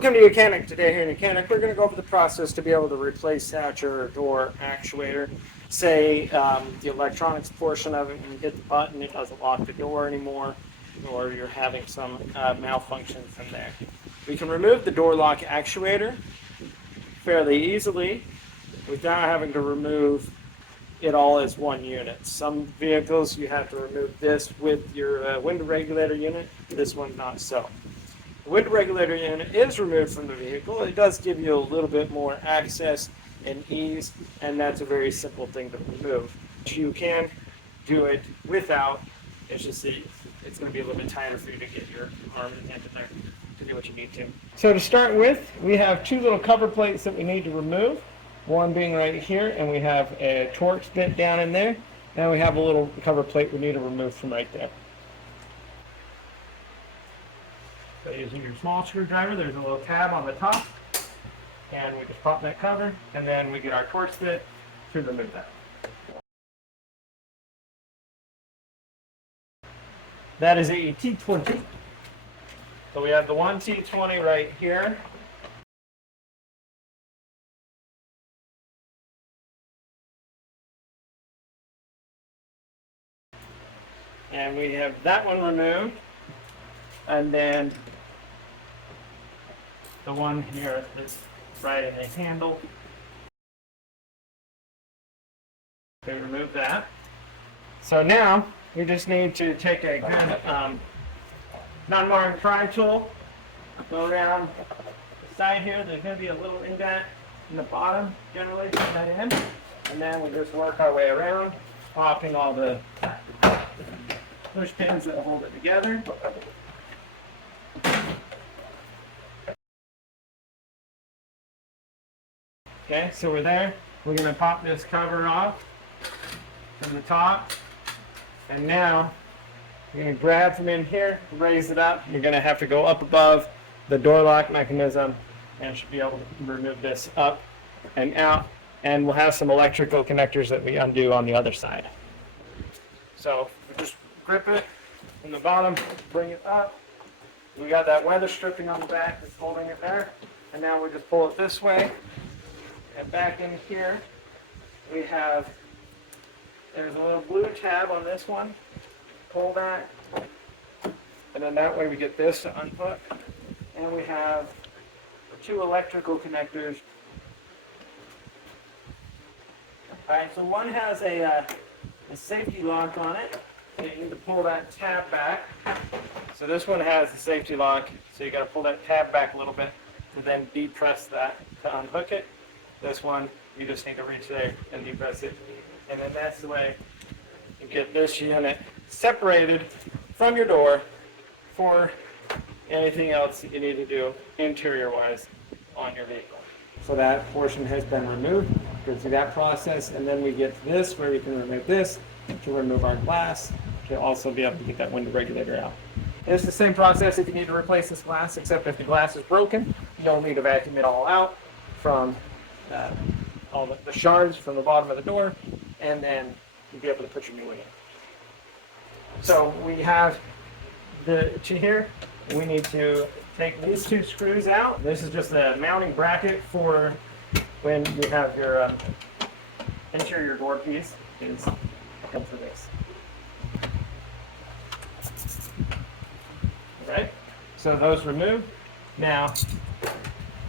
Welcome to YOUCANIC. Today here in YOUCANIC, we're going to go over the process to be able to replace that your door actuator. Say the electronics portion of it, when you hit the button, it doesn't lock the door anymore, or you're having some malfunction from there. We can remove the door lock actuator fairly easily without having to remove it all as one unit. Some vehicles you have to remove this with your window regulator unit, this one not so. The window regulator unit is removed from the vehicle. It does give you a little bit more access and ease, and that's a very simple thing to remove. You can do it without, it's just it's going to be a little bit tighter for you to get your arm and hand in there to do what you need to. So to start with, we have two little cover plates that we need to remove. One being right here, and we have a Torx bit down in there, and we have a little cover plate we need to remove from right there. So using your small screwdriver, there's a little tab on the top, and we just pop that cover, and then we get our Torx bit to remove that. That is a T20. So we have the one T20 right here. And we have that one removed, and then the one here is right in the handle. We remove that. So now we just need to take a good non-marring pry tool, go around the side here. There's going to be a little indent in the bottom, generally, put that in, and then we just work our way around, popping all the push pins that hold it together. Okay, so we're there. We're going to pop this cover off from the top. And now you're going to grab from in here, raise it up. You're going to have to go up above the door lock mechanism and should be able to remove this up and out. And we'll have some electrical connectors that we undo on the other side. So we just grip it from the bottom, bring it up. We got that weather stripping on the back that's holding it there. And now we just pull it this way. And back in here, we have, there's a little blue tab on this one. Pull that. And then that way we get this to unhook. And we have two electrical connectors. Alright, so one has a safety lock on it. You need to pull that tab back. So this one has the safety lock, so you got to pull that tab back a little bit to then depress that to unhook it. This one, you just need to reach there and depress it. And then that's the way you get this unit separated from your door for anything else that you need to do interior-wise on your vehicle. So that portion has been removed. Go through that process, and then we get to this where we can remove this to remove our glass, to also be able to get that window regulator out. It's the same process if you need to replace this glass, except if the glass is broken, you don't need to vacuum it all out from all the shards from the bottom of the door, and then you'll be able to put your new one in. So we have the to here. We need to take these two screws out. This is just a mounting bracket for when you have your interior door piece. Is come for this. Right? So those removed. Now,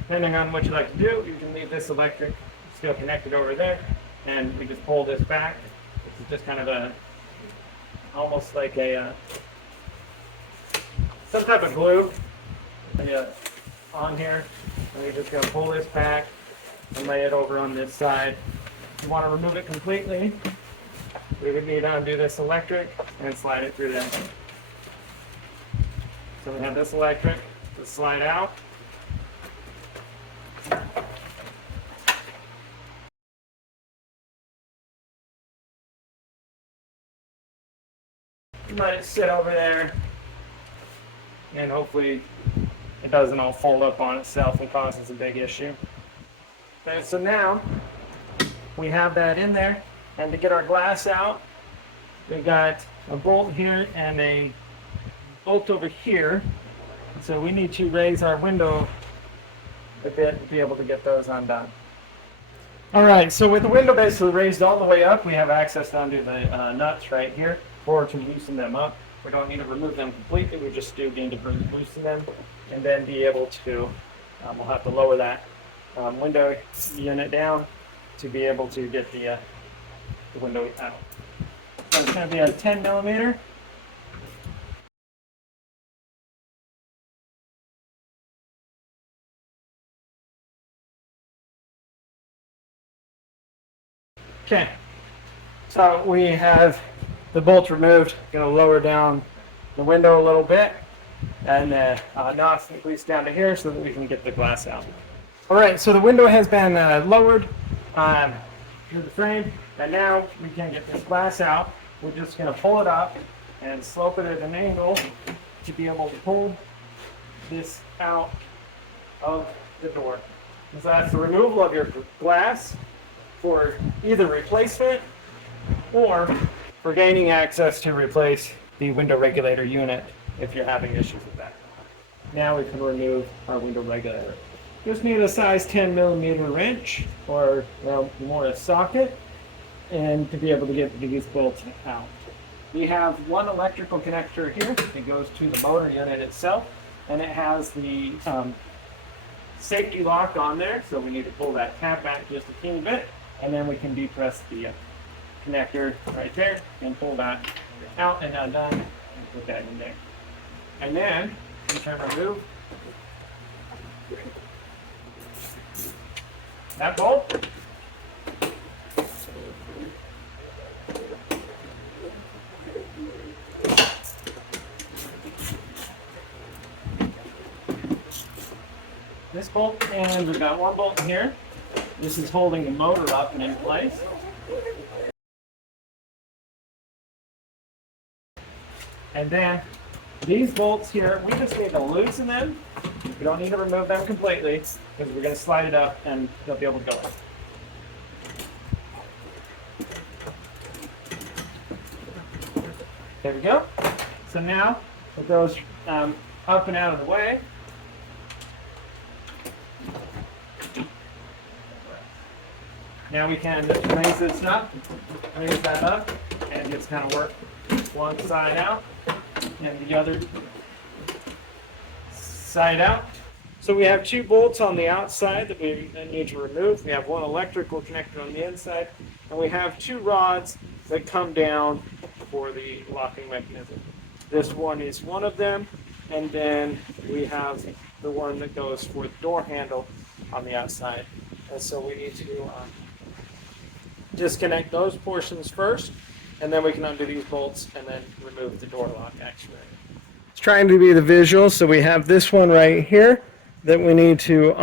depending on what you like to do, you can leave this electric still connected over there, and we just pull this back. This is just kind of a, almost like a, some type of glue on here. And we're just going to pull this back and lay it over on this side. If you want to remove it completely, we would need to undo this electric and slide it through there. So we have this electric to slide out. You let it sit over there, and hopefully it doesn't all fold up on itself and causes a big issue. Okay, so now we have that in there, and to get our glass out, we got a bolt here and a bolt over here. So we need to raise our window a bit to be able to get those undone. All right, so with the window basically raised all the way up, we have access down to the nuts right here or to loosen them up. We don't need to remove them completely, we just do need to loosen them and then be able to, we'll have to lower that window unit down to be able to get the window out. So it's going to be a 10 millimeter. Okay, so we have the bolt removed. Going to lower down the window a little bit, and now it's at least down to here so that we can get the glass out. All right, so the window has been lowered through the frame, and now we can get this glass out. We're just going to pull it up and slope it at an angle to be able to pull this out of the door. So that's the removal of your glass for either replacement or for gaining access to replace the window regulator unit if you're having issues with that. Now we can remove our window regulator. Just need a size 10 millimeter wrench or more a socket, and to be able to get these bolts out. We have one electrical connector here that goes to the motor unit itself, and it has the safety lock on there, so we need to pull that tab back just a teeny bit, and then we can depress the connector right there and pull that out and undone and put that in there. And then we can remove that bolt. This bolt, and we've got one bolt here. This is holding the motor up and in place. And then these bolts here, we just need to loosen them. We don't need to remove them completely because we're going to slide it up and they'll be able to go. There we go. So now it goes up and out of the way. Now we can raise this up, raise that up, and just kind of work one side out and the other side out. So we have two bolts on the outside that we need to remove. We have one electrical connector on the inside, and we have two rods that come down for the locking mechanism. This one is one of them, and then we have the one that goes for the door handle on the outside. And so we need to disconnect those portions first, and then we can undo these bolts and then remove the door lock actuator. It's trying to be the visual, so we have this one right here that we need to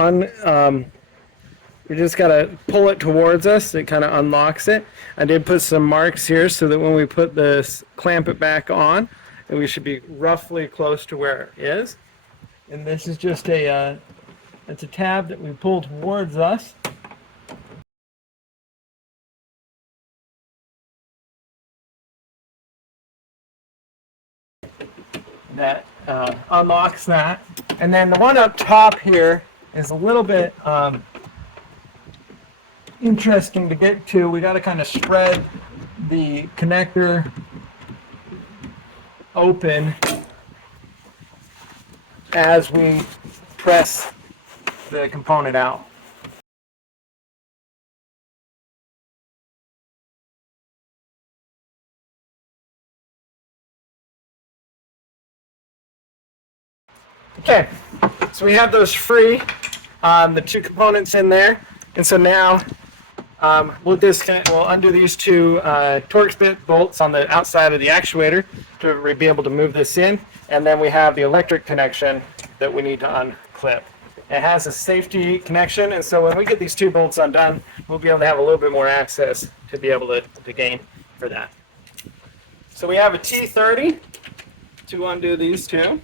we just got to pull it towards us. It kind of unlocks it. I did put some marks here so that when we put this, clamp it back on, and we should be roughly close to where it is. And this is just it's a tab that we pull towards us. That unlocks that. And then the one up top here is a little bit interesting to get to. We got to kind of spread the connector open as we press the component out. Okay, so we have those free, the two components in there, and so now we'll undo these two Torx bit bolts on the outside of the actuator to be able to move this in, and then we have the electric connection that we need to unclip. It has a safety connection, and so when we get these two bolts undone, we'll be able to have a little bit more access to be able to gain for that. So we have a T30 to undo these two.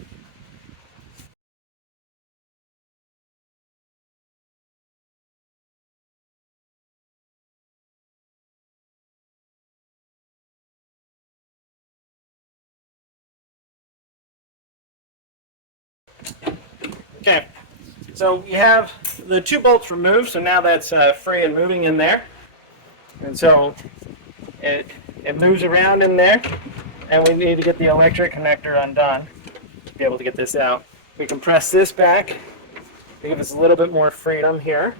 Okay, So we have the 2 bolts removed, so now that's free and moving in there. And so it moves around in there, and we need to get the electric connector undone to be able to get this out. We can press this back to give us a little bit more freedom here,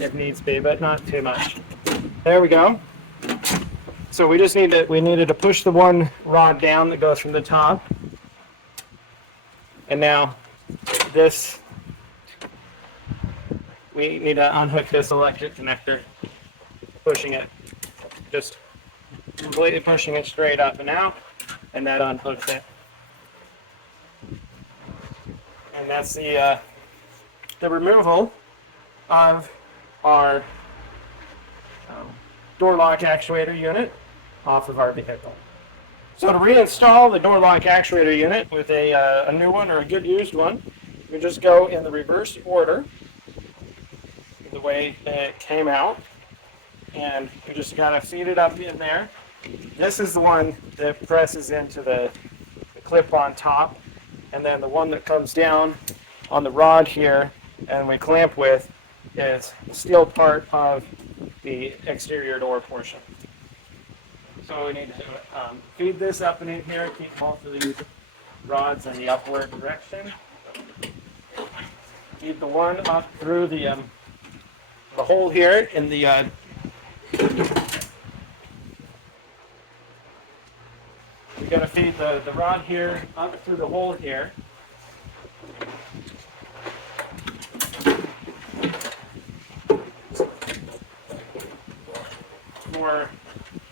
if needs be, but not too much. There we go. So we just needed to push the one rod down that goes from the top. And now this, we need to unhook this electric connector, pushing it, just completely pushing it straight up and out, and that unhooks it. And that's the removal of our door lock actuator unit off of our vehicle. So to reinstall the door lock actuator unit with a new one or a good used one, we just go in the reverse order, the way it came out, and we just gotta feed it up in there. This is the one that presses into the clip on top, and then the one that comes down on the rod here and we clamp with is still part of the exterior door portion. So we need to feed this up and in here, keep both of these rods in the upward direction. Feed the one up through the hole here in the we got to feed the rod here up through the hole here. We're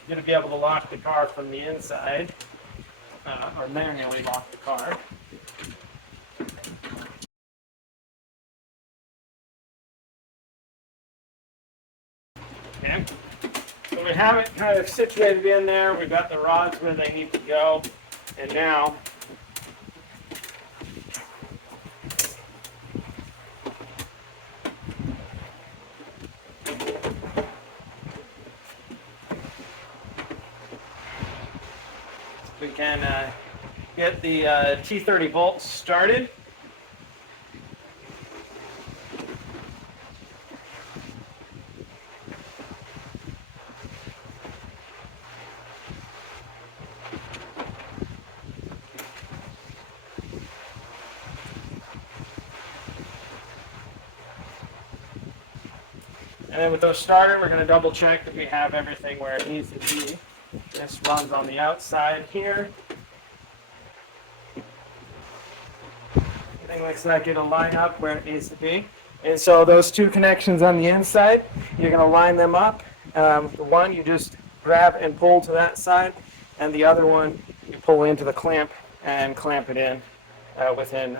going to be able to lock the car from the inside, or manually lock the car. Okay, so we have it kind of situated in there. We've got the rods where they need to go, and now we can get the T30 bolts started. And then with those started, we're going to double check that we have everything where it needs to be. This runs on the outside here. Everything looks like it'll line up where it needs to be. And so those 2 connections on the inside, you're going to line them up. The one you just grab and pull to that side, and the other one you pull into the clamp and clamp it in within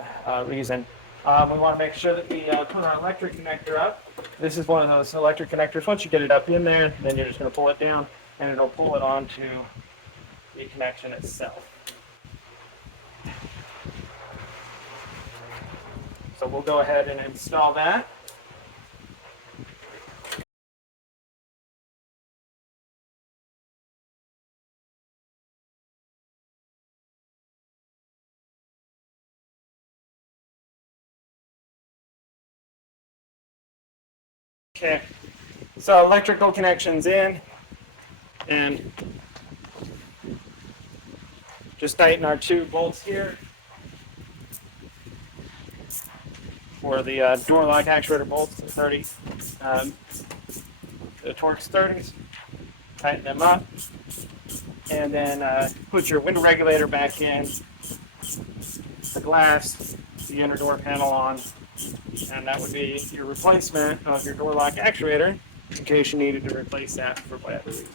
reason. We want to make sure that we put our electric connector up. This is one of those electric connectors. Once you get it up in there, then you're just going to pull it down, and it'll pull it onto the connection itself. So we'll go ahead and install that. Okay, so electrical connections in, and just tighten our 2 bolts here for the door lock actuator bolts, the 30, the Torx 30s. Tighten them up, and then put your window regulator back in, the glass, the inner door panel on, and that would be your replacement of your door lock actuator in case you needed to replace that for whatever reason.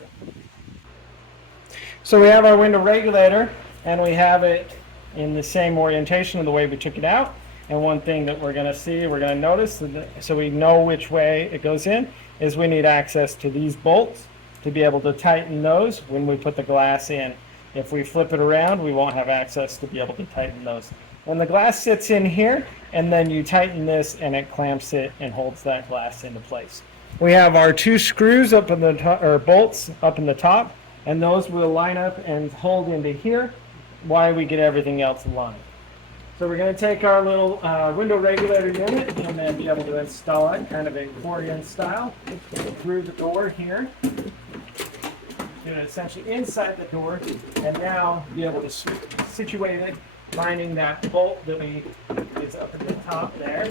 So we have our window regulator, and we have it in the same orientation of the way we took it out. And one thing that we're going to see, we're going to notice, so we know which way it goes in, is we need access to these bolts to be able to tighten those when we put the glass in. If we flip it around, we won't have access to be able to tighten those. When the glass sits in here, and then you tighten this, and it clamps it and holds that glass into place. We have our 2 screws up in the top, or bolts up in the top, and those will line up and hold into here while we get everything else aligned. So we're going to take our little window regulator unit and then be able to install it kind of in accordion style through the door here. Essentially inside the door, and now be able to situate it, finding that bolt that is up at the top there,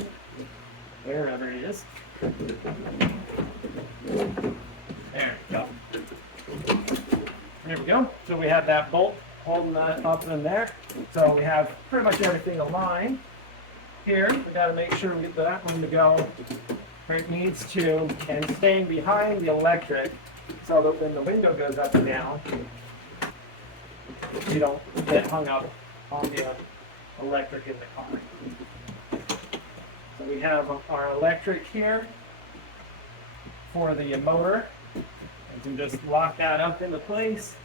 wherever it is. There we go. There we go. So we have that bolt holding that up in there. So we have pretty much everything aligned here. We got to make sure we get that one to go where it needs to, and staying behind the electric, so that when the window goes up and down, you don't get hung up on the electric in the car. So we have our electric here for the motor. You can just lock that up into place.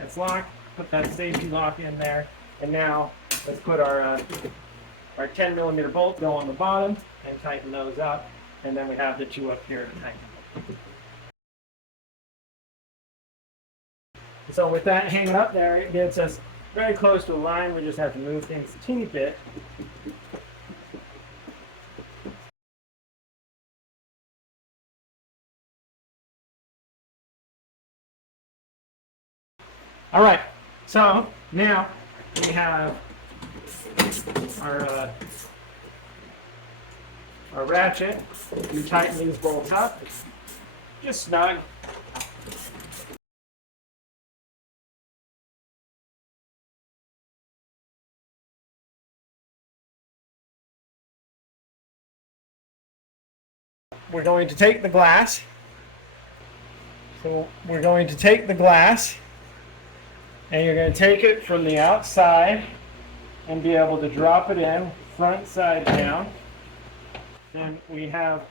It's locked. Put that safety lock in there. And now let's put our 10 millimeter bolt go on the bottom and tighten those up. And then we have the two up here to tighten. So with that hanging up there, it gets us very close to the line. We just have to move things a teeny bit. All right, so now we have our ratchet. You tighten these bolts up, just snug. We're going to take the glass. So we're going to take the glass, and you're going to take it from the outside and be able to drop it in front side down. Then we have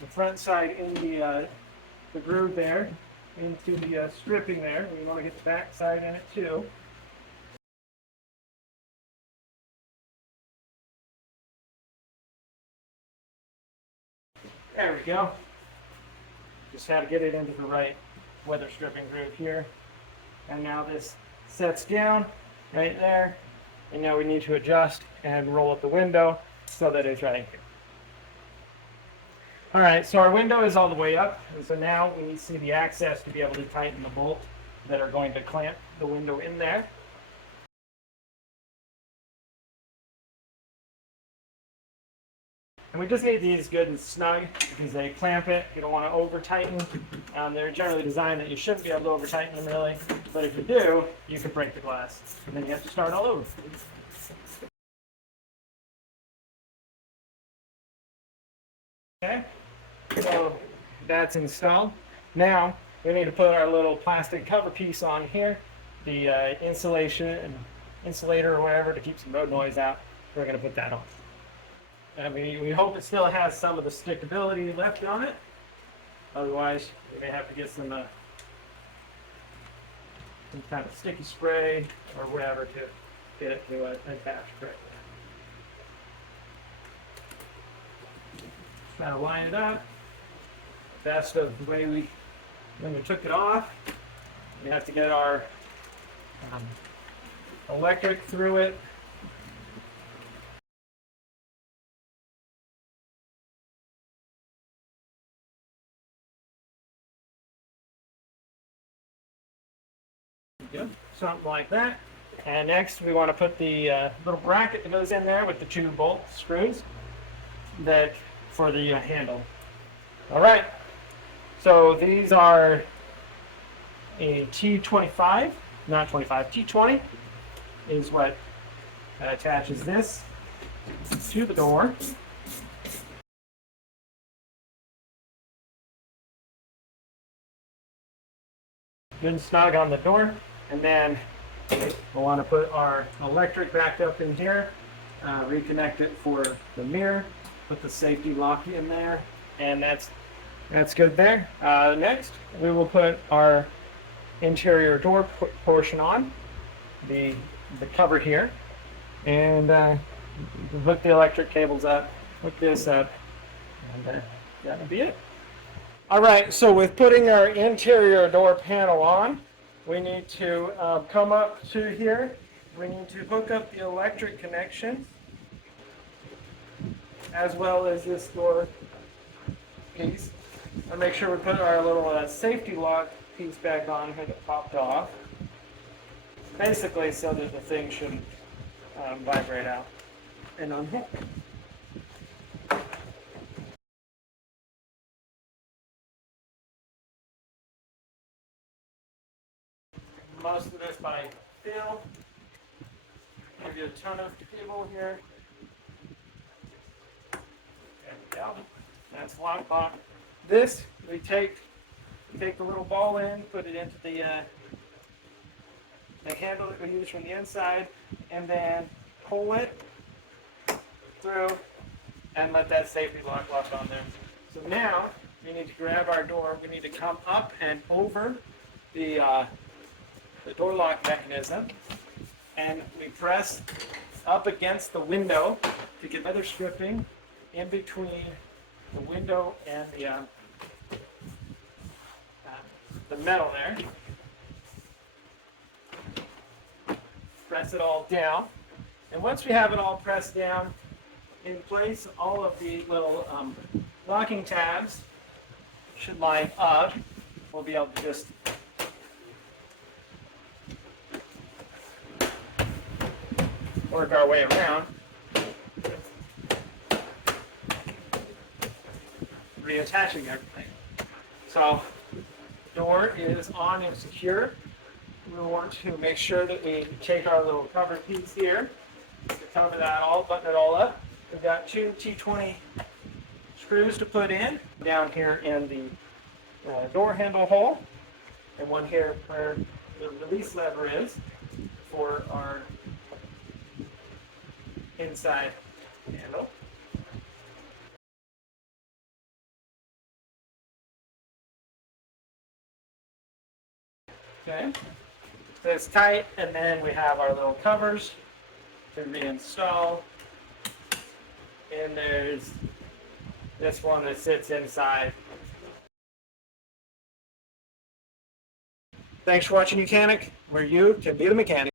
the front side in the groove there, into the stripping there. We want to get the back side in it too. There we go. Just had to get it into the right weather stripping groove here. And now this sets down right there. And now we need to adjust and roll up the window so that it's right here. All right, so our window is all the way up. And so now we need to see the access to be able to tighten the bolts that are going to clamp the window in there. And we just need these good and snug because they clamp it. You don't want to over tighten. They're generally designed that you shouldn't be able to over tighten them really. But if you do, you can break the glass. And then you have to start all over. Okay, so that's installed. Now we need to put our little plastic cover piece on here. The insulator or whatever to keep some road noise out. We're going to put that on. We hope it still has some of the stickability left on it. Otherwise, we may have to get some kind of sticky spray or whatever to get it to attach correctly. Try to line it up. Best of the way when we took it off. We have to get our electric through it. Something like that. And next we want to put the little bracket that goes in there with the two bolt screws that for the handle. All right, so these are a T25, not 25, T20 is what attaches this to the door. Good and snug on the door. And then we'll want to put our electric back up in here, reconnect it for the mirror, put the safety lock in there, and that's good there. Next, we will put our interior door portion on, the cover here, and hook the electric cables up, hook this up, and that'll be it. All right, so with putting our interior door panel on, we need to come up to here We need to hook up the electric connection as well as this door piece. And make sure we put our little safety lock piece back on here that popped off. Basically so that the thing shouldn't vibrate out and unhook. Most of this by feel. Give you a ton of cable here. There we go. That's lock. This we take the little ball in, put it into the handle that we use from the inside, and then pull it through and let that safety lock on there. So now we need to grab our door. We need to come up and over the door lock mechanism, and we press up against the window to get leather stripping in between the window and the metal there. Press it all down, and once we have it all pressed down in place, all of the little locking tabs should line up. We'll be able to just work our way around, reattaching everything. So the door is on and secure. We want to make sure that we take our little cover piece here to cover that all, button it all up. We've got 2 T20 screws to put in down here in the door handle hole, and one here where the release lever is for our inside handle. Okay, so it's tight, and then we have our little covers to reinstall, and there's this one that sits inside. Thanks for watching YOUCANIC, where you can be the mechanic.